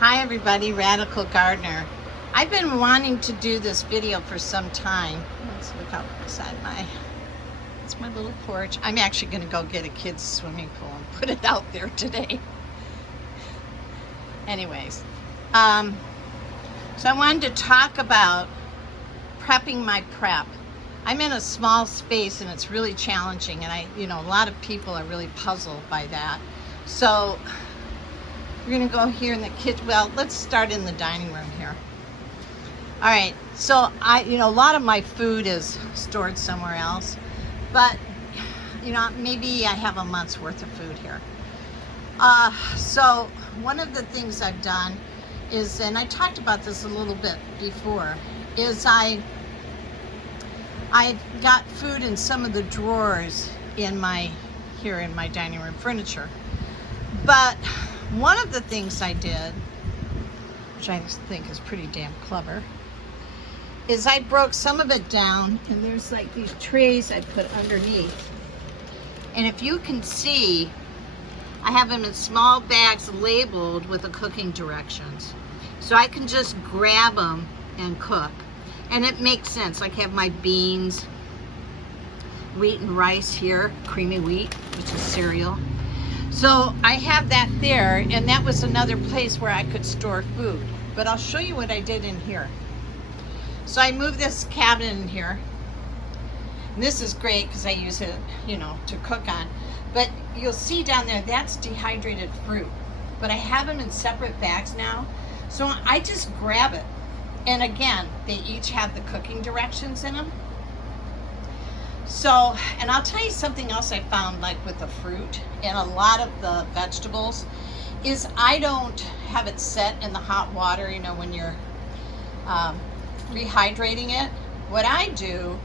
Hi everybody, Radical Gardener. I've been wanting to do this video for some time. Let's look outside it's my little porch. I'm actually going to go get a kid's swimming pool and put it out there today. Anyways, so I wanted to talk about prepping my prep. I'm in a small space and it's really challenging, and a lot of people are really puzzled by that. So we're gonna go here in the kitchen. Well, let's start in the dining room here. All right, so a lot of my food is stored somewhere else, but maybe I have a month's worth of food here. So one of the things I've done is, and I talked about this a little bit before, is I've got food in some of the drawers here in my dining room furniture. But one of the things I did, which I think is pretty damn clever, is I broke some of it down, and there's like these trays I put underneath. And if you can see, I have them in small bags labeled with the cooking directions. So I can just grab them and cook. And it makes sense. Like I have my beans, wheat and rice here, creamy wheat, which is cereal. So I have that there, and that was another place where I could store food. But I'll show you what I did in here. So I moved this cabinet in here. And this is great because I use it, to cook on. But you'll see down there, that's dehydrated fruit. But I have them in separate bags now. So I just grab it. And again, they each have the cooking directions in them. So, and I'll tell you something else I found, like with the fruit and a lot of the vegetables, is I don't have it set in the hot water, when you're rehydrating it. What I do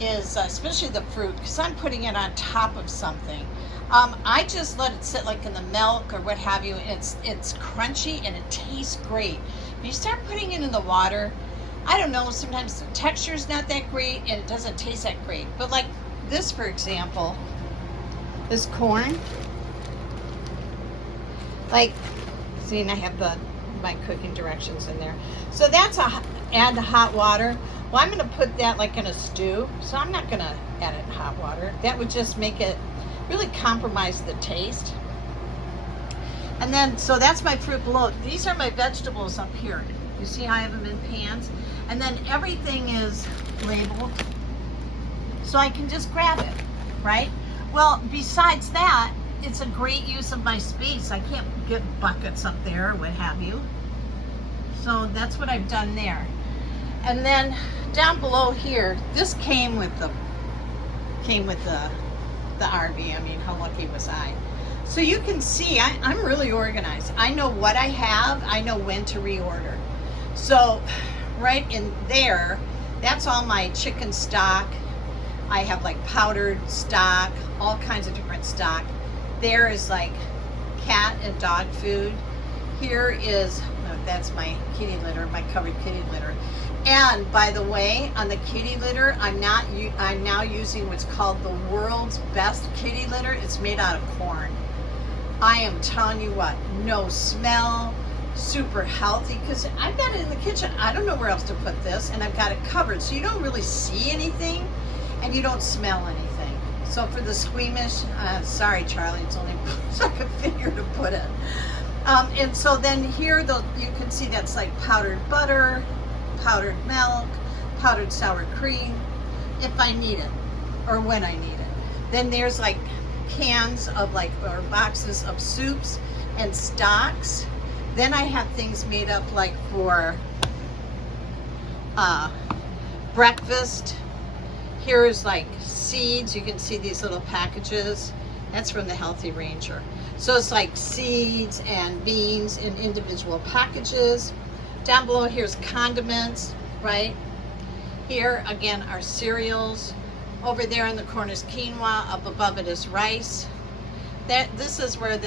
is, especially the fruit, because I'm putting it on top of something, I just let it sit like in the milk or what have you. It's crunchy and it tastes great. If you start putting it in the water, I don't know, sometimes the texture's not that great and it doesn't taste that great. But like this, for example, this corn, see, and I have my cooking directions in there. So that's add to hot water. Well, I'm gonna put that like in a stew, so I'm not gonna add it in hot water. That would just make it really compromise the taste. And then, so that's my fruit below. These are my vegetables up here. You see how I have them in pans? And then everything is labeled, so I can just grab it, right? Well, besides that, it's a great use of my space. I can't get buckets up there or what have you. So that's what I've done there. And then down below here, this came with the RV. I mean, how lucky was I? So you can see I'm really organized. I know what I have. I know when to reorder. So right in there, that's all my chicken stock. I have like powdered stock, all kinds of different stock. There is like cat and dog food. Here is, that's my kitty litter, my covered kitty litter. And by the way, on the kitty litter, I'm now using what's called the world's best kitty litter. It's made out of corn. I am telling you what, no smell, super healthy, because I've got it in the kitchen. I don't know where else to put this, and I've got it covered, so you don't really see anything, and you don't smell anything. So for the squeamish, sorry Charlie, it's only like a finger to put it. And so then here, you can see that's like powdered butter, powdered milk, powdered sour cream, if I need it, or when I need it. Then there's like cans of or boxes of soups and stocks. Then I have things made up like for breakfast. Here's like seeds. You can see these little packages. That's from the Healthy Ranger. So it's like seeds and beans in individual packages. Down below here's condiments, right? Here again are cereals. Over there in the corner is quinoa. Up above it is rice. This is where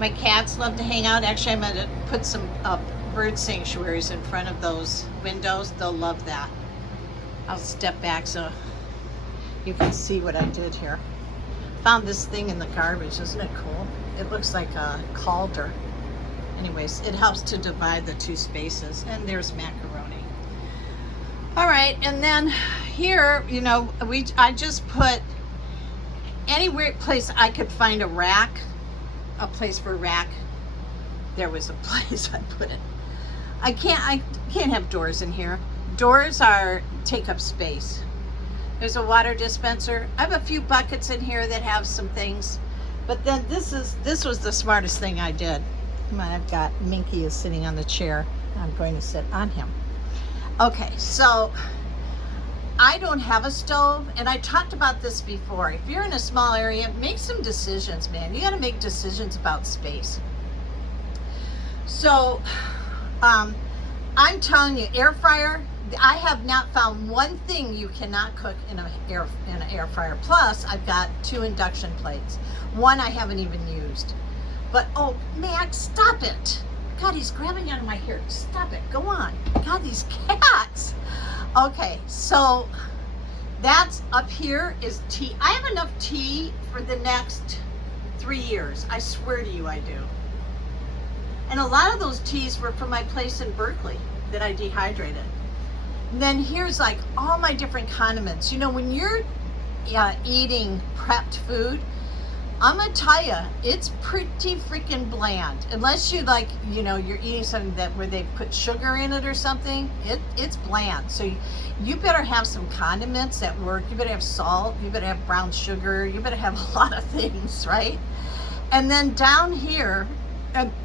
my cats love to hang out. Actually, I'm going to put some bird sanctuaries in front of those windows. They'll love that. I'll step back so you can see what I did here. found this thing in the garbage. Isn't it cool? It looks like a cauldron. Anyways, it helps to divide the two spaces. And there's macaroni. All right, and then here, you know, I just put any weird place I could find a rack, a place for a rack. There was a place I put it. I can't have doors in here. Doors take up space. There's a water dispenser. I have a few buckets in here that have some things. But then this was the smartest thing I did. Come on, I've got Minky is sitting on the chair. I'm going to sit on him. Okay, so I don't have a stove, and I talked about this before. If you're in a small area, make some decisions, man. You got to make decisions about space. So I'm telling you, air fryer, I have not found one thing you cannot cook in an air fryer. Plus, I've got 2 induction plates. One I haven't even used. But, oh, Max, stop it. God, he's grabbing out of my hair. Stop it. Go on. God, these cats. Okay, so that's up here is tea. I have enough tea for the next 3 years. I swear to you I do. And a lot of those teas were from my place in Berkeley that I dehydrated. And then here's like all my different condiments. You know, when you're eating prepped food, I'm gonna tell you, it's pretty freaking bland. Unless you like, you know, you're eating something where they put sugar in it or something, it's bland. So you better have some condiments that work. You better have salt, you better have brown sugar, you better have a lot of things, right? And then down here,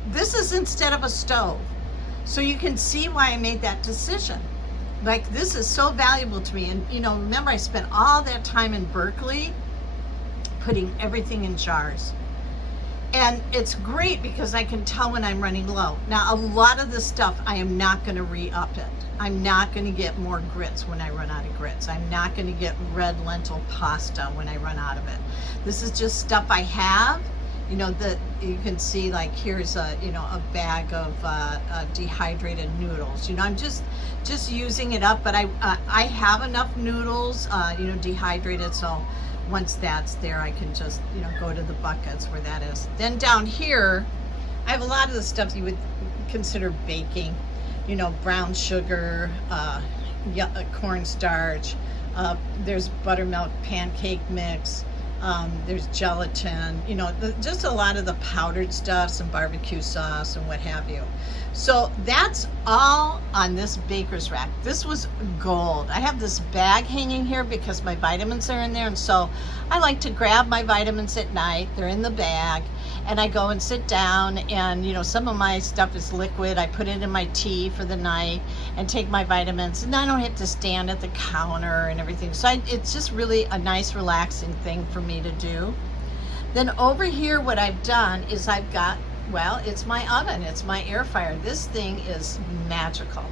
this is instead of a stove. So you can see why I made that decision. Like, this is so valuable to me. And, you know, remember I spent all that time in Berkeley putting everything in jars. And it's great because I can tell when I'm running low. Now, a lot of this stuff, I am not going to re-up it. I'm not going to get more grits when I run out of grits. I'm not going to get red lentil pasta when I run out of it. This is just stuff I have. You know, you can see, like, here's a bag of dehydrated noodles. You know, I'm just using it up, but I have enough noodles, dehydrated, so once that's there, I can just, go to the buckets where that is. Then down here, I have a lot of the stuff you would consider baking. You know, brown sugar, cornstarch, there's buttermilk pancake mix, there's gelatin, just a lot of the powdered stuff, some barbecue sauce and what have you. So that's all on this baker's rack. This was gold. I have this bag hanging here because my vitamins are in there, and so I like to grab my vitamins at night. They're in the bag, and I go and sit down, and some of my stuff is liquid. I put it in my tea for the night and take my vitamins, and I don't have to stand at the counter and everything. So it's just really a nice relaxing thing for me to do. Then over here, what I've done is I've got, well, it's my oven, it's my air fryer. This thing is magical.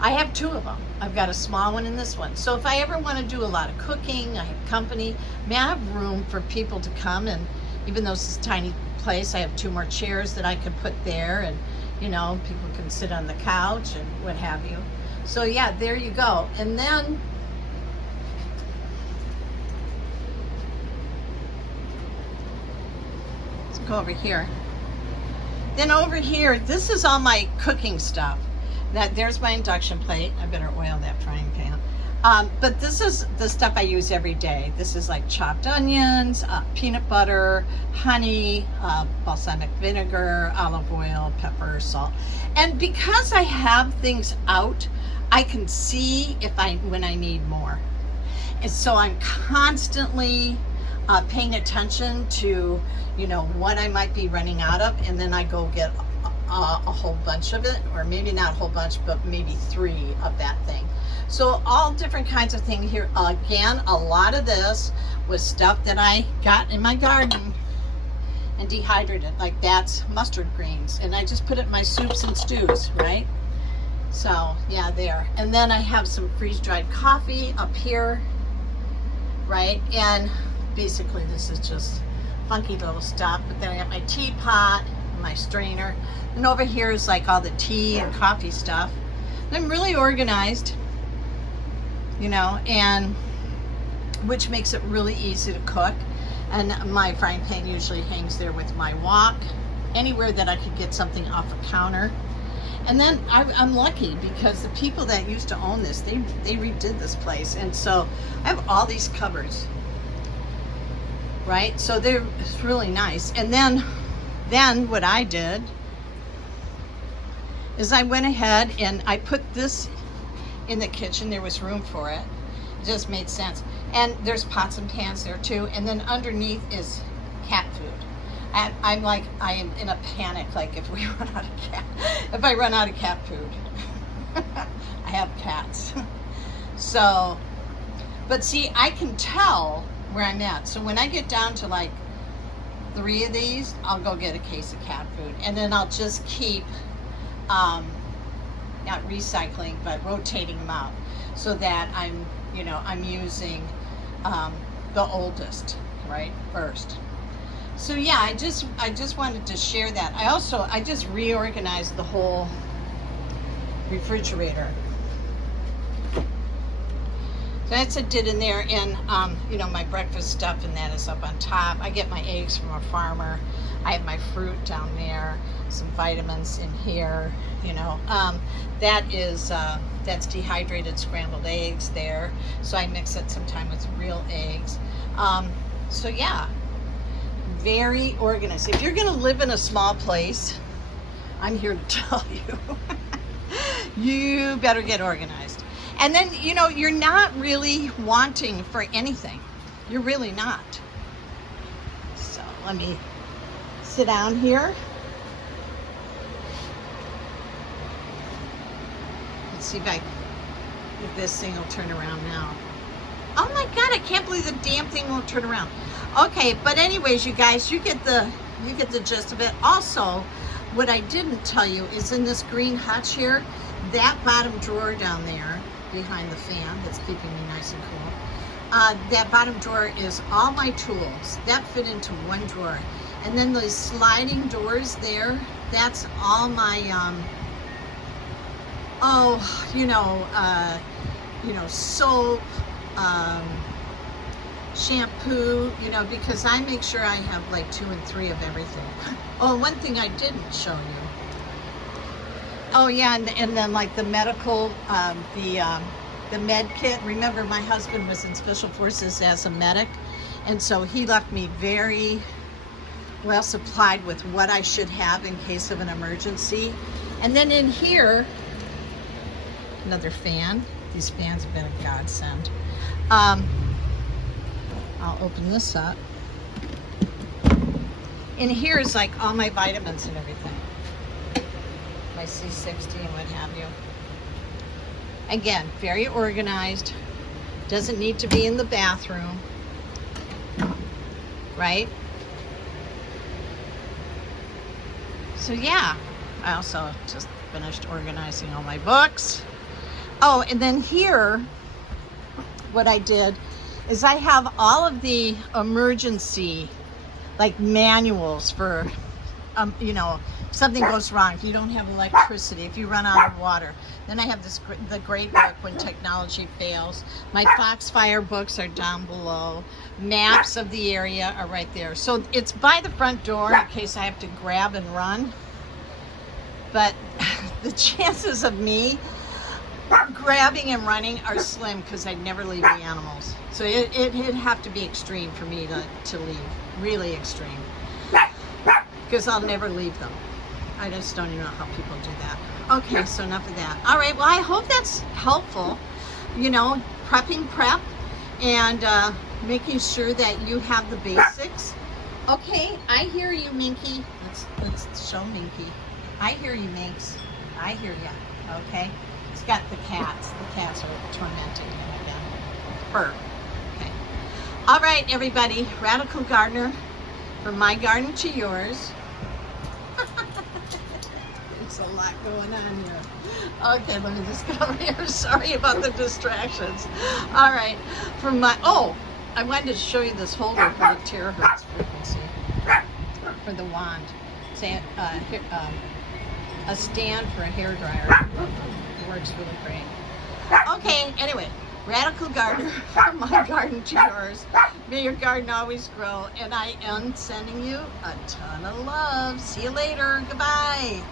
I have 2 of them. I've got a small one and this one. So if I ever want to do a lot of cooking, I have company, I have room for people to come, and even though it's a tiny place, I have 2 more chairs that I could put there, and people can sit on the couch and what have you. So yeah, there you go. And then let's go over here. Then over here, this is all my cooking stuff. There's my induction plate. I better oil that frying pan. But this is the stuff I use every day. This is like chopped onions, peanut butter, honey, balsamic vinegar, olive oil, pepper, salt. And because I have things out, I can see when I need more. And so I'm constantly paying attention to what I might be running out of, and then I go get a whole bunch of it, or maybe not a whole bunch, but maybe 3 of that thing. So all different kinds of things here. Again, a lot of this was stuff that I got in my garden and dehydrated. Like, that's mustard greens, and I just put it in my soups and stews, right? So yeah, there. And then I have some freeze-dried coffee up here, right? And basically this is just funky little stuff. But then I got my teapot, my strainer, and over here is like all the tea and coffee stuff. And I'm really organized, and which makes it really easy to cook. And my frying pan usually hangs there with my wok, anywhere that I could get something off a counter. And then I'm lucky because the people that used to own this, they redid this place. And so I have all these cupboards, right? So it's really nice. And then what I did is I went ahead and I put this in the kitchen. There was room for it. It just made sense. And there's pots and pans there too. And then underneath is cat food. And I am in a panic, like if I run out of cat food. I have cats. So, but see, I can tell where I'm at. So when I get down to like 3 of these, I'll go get a case of cat food. And then I'll just keep, not recycling, but rotating them out so that I'm using the oldest, right, first. So yeah, I just wanted to share that. I just reorganized the whole refrigerator. So that's what I did in there, and my breakfast stuff and that is up on top. I get my eggs from a farmer. I have my fruit down there, some vitamins in here. That's dehydrated scrambled eggs there. So I mix it sometime with real eggs. So yeah, very organized. If you're gonna live in a small place, I'm here to tell you, you better get organized. And then, you're not really wanting for anything. You're really not. So let me sit down here. Let's see if this thing will turn around now. Oh my God, I can't believe the damn thing won't turn around. Okay, but anyways, you guys, you get the gist of it. Also, what I didn't tell you is in this green hutch here, that bottom drawer down there behind the fan that's keeping me nice and cool, that bottom drawer is all my tools. That fit into one drawer. And then those sliding doors there, that's all my, soap, shampoo, because I make sure I have like 2 and 3 of everything. Oh, one thing I didn't show you. Oh yeah, and then like the medical, the med kit. Remember, my husband was in Special Forces as a medic, and so he left me very well supplied with what I should have in case of an emergency. And then in here, another fan. These fans have been a godsend. I'll open this up. In here is like all my vitamins and everything. My C60 and what have you. Again, very organized. Doesn't need to be in the bathroom. Right? So yeah, I also just finished organizing all my books. Oh, and then here, what I did is I have all of the emergency, like manuals for, something goes wrong, if you don't have electricity, if you run out of water. Then I have the great book, When Technology Fails. My Foxfire books are down below. Maps of the area are right there. So it's by the front door in case I have to grab and run. But the chances of me grabbing and running are slim because I'd never leave the animals. So it'd have to be extreme for me to leave, really extreme, because I'll never leave them. I just don't even know how people do that. Okay, so enough of that. All right, well, I hope that's helpful, prepping prep and making sure that you have the basics. Okay, I hear you, Minky. Let's show Minky. I hear you, Minx. I hear you, okay? It's got the cats. The cats are tormenting him again. Fur. Okay. All right, everybody. Radical Gardener. From my garden to yours. There's a lot going on here. Okay, let me just go over here. Sorry about the distractions. All right. I wanted to show you this holder for the terahertz frequency. For the wand. A stand for a hairdryer. It works really great. Okay, anyway, Radical Gardener, from my garden to yours. May your garden always grow. And I am sending you a ton of love. See you later. Goodbye.